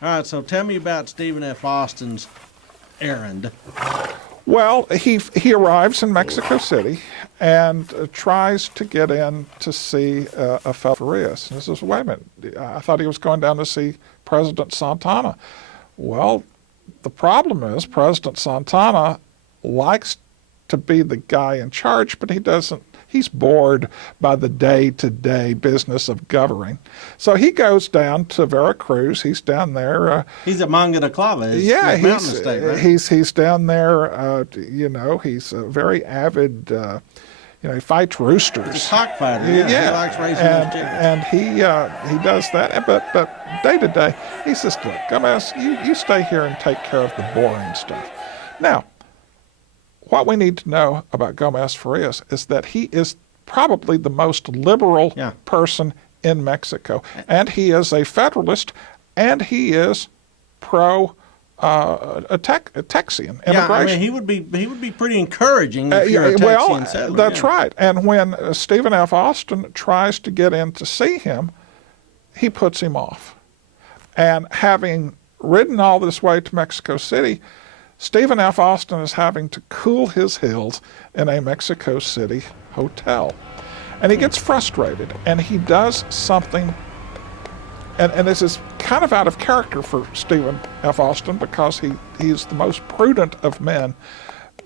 All right, so tell me about Stephen F. Austin's errand. Well, he arrives in Mexico City and tries to get in to see a fellow Farias. And he says, wait a minute, I thought he was going down to see President Santana. Well, the problem is President Santana likes to be the guy in charge, but he doesn't. He's bored by the day-to-day business of governing. So he goes down to Veracruz. He's down there. He's at Manga de Clava. Yeah, Mountain Estate, right? he's down there. He's a very avid. He fights roosters. He's a cockfighter. Yeah, he likes raising those chickens. And he does that. But day to day, he says, "Look, Gomez, you stay here and take care of the boring stuff." Now, what we need to know about Gomez Farias is that he is probably the most liberal person in Mexico. And he is a Federalist, and he is pro Texian immigration. Yeah, I mean, he would be pretty encouraging if you're a Texian settler. That's right. And when Stephen F. Austin tries to get in to see him, he puts him off. And having ridden all this way to Mexico City, Stephen F. Austin is having to cool his heels in a Mexico City hotel. And he gets frustrated, and he does something, and this is kind of out of character for Stephen F. Austin because he's the most prudent of men,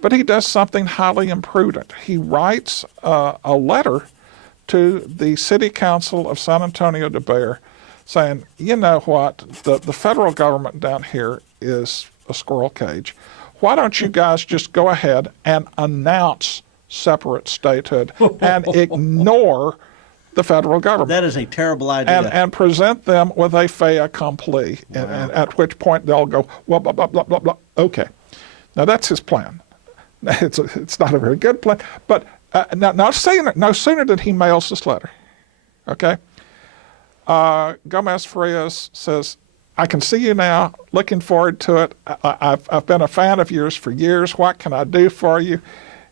but he does something highly imprudent. He writes a letter to the City Council of San Antonio de Bexar saying, you know what, the federal government down here is a squirrel cage. Why don't you guys just go ahead and announce separate statehood and ignore the federal government? That is a terrible idea. And present them with a fait accompli, and at which point they'll go, well, blah, blah, blah, blah, blah. Okay. Now that's his plan. It's not a very good plan, but no sooner than he mails this letter, okay, Gomez Farias says, I can see you now, looking forward to it. I've been a fan of yours for years. What can I do for you?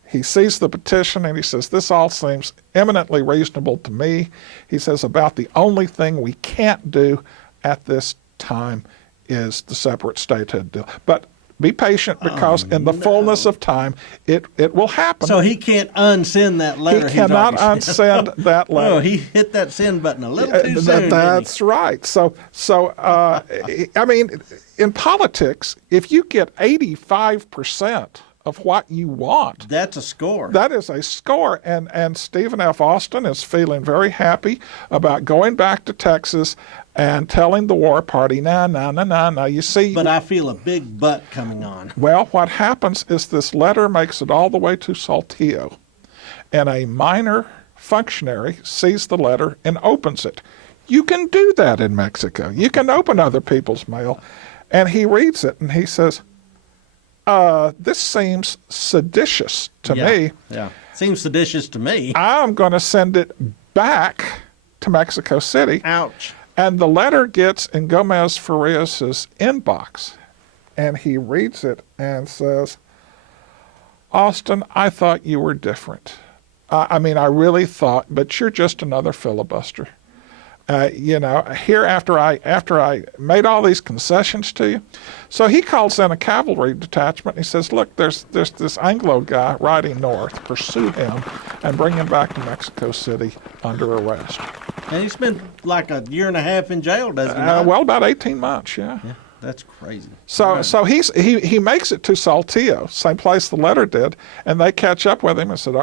He sees the petition and he says, this all seems eminently reasonable to me. He says, about the only thing we can't do at this time is the separate statehood deal. But be patient because in the fullness of time, it will happen. So he can't unsend that letter. He cannot unsend that letter. Oh, he hit that send button a little too soon. That's right. So I mean, in politics, if you get 85% of what you want, that's a score. That is a score. And Stephen F. Austin is feeling very happy about going back to Texas and telling the war party, no, you see. But I feel a big but coming on. Well, what happens is this letter makes it all the way to Saltillo, and a minor functionary sees the letter and opens it. You can do that in Mexico. You can open other people's mail. And he reads it and he says, this seems seditious to me. Yeah, seems seditious to me. I'm going to send it back to Mexico City. Ouch. And the letter gets in Gomez Farias's inbox, and he reads it and says, Austin, I thought you were different. I mean, I really thought, but you're just another filibuster. Here after I made all these concessions to you. So he calls in a cavalry detachment. And he says, look, there's this Anglo guy riding north. Pursue him and bring him back to Mexico City under arrest. And he spent like a year and a half in jail, doesn't he not? Well, about 18 months, yeah. That's crazy. So he makes it to Saltillo, same place the letter did, and they catch up with him and said,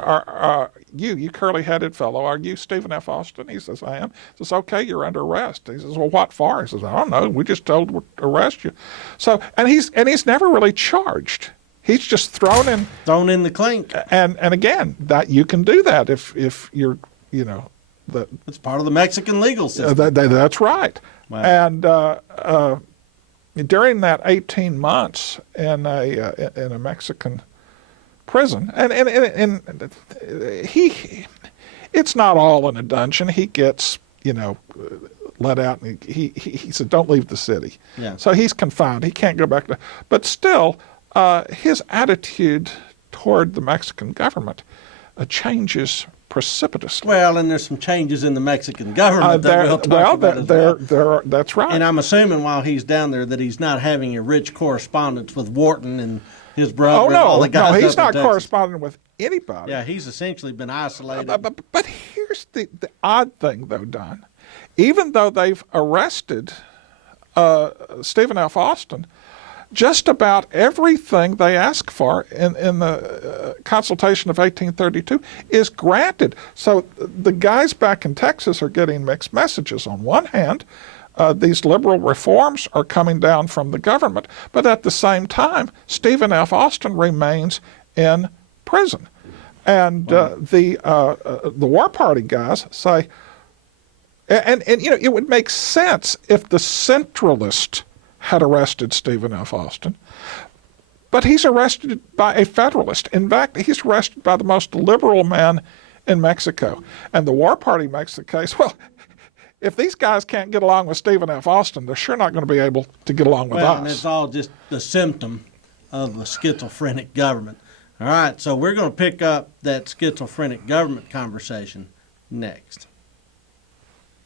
you curly-headed fellow, are you Stephen F. Austin? He says, I am. He says, okay, you're under arrest. He says, well, what for? He says, I don't know. We just told to arrest you. So, and he's never really charged. He's just thrown in the clink. And again, that you can do that if you're, it's part of the Mexican legal system. That's right. Wow. And during that 18 months in a Mexican prison, and it's not all in a dungeon. He gets let out, and he said, "Don't leave the city." Yeah. So he's confined. He can't go back to. But still, his attitude toward the Mexican government changes precipitously. Well, and there's some changes in the Mexican government that we'll talk about as well. That's right. And I'm assuming while he's down there that he's not having a rich correspondence with Wharton and his brother and all the guys no, he's up in not Texas. corresponding with anybody. Yeah, he's essentially been isolated. But here's the odd thing, though, Don. Even though they've arrested Stephen F. Austin, just about everything they ask for in the consultation of 1832 is granted. So the guys back in Texas are getting mixed messages. On one hand, these liberal reforms are coming down from the government, but at the same time, Stephen F. Austin remains in prison. And the War Party guys say, and you know, it would make sense if the Centralists had arrested Stephen F. Austin, but he's arrested by a Federalist. In fact, he's arrested by the most liberal man in Mexico. And the War Party makes the case, well, if these guys can't get along with Stephen F. Austin, they're sure not going to be able to get along with us. And it's all just the symptom of a schizophrenic government. All right, so we're going to pick up that schizophrenic government conversation next.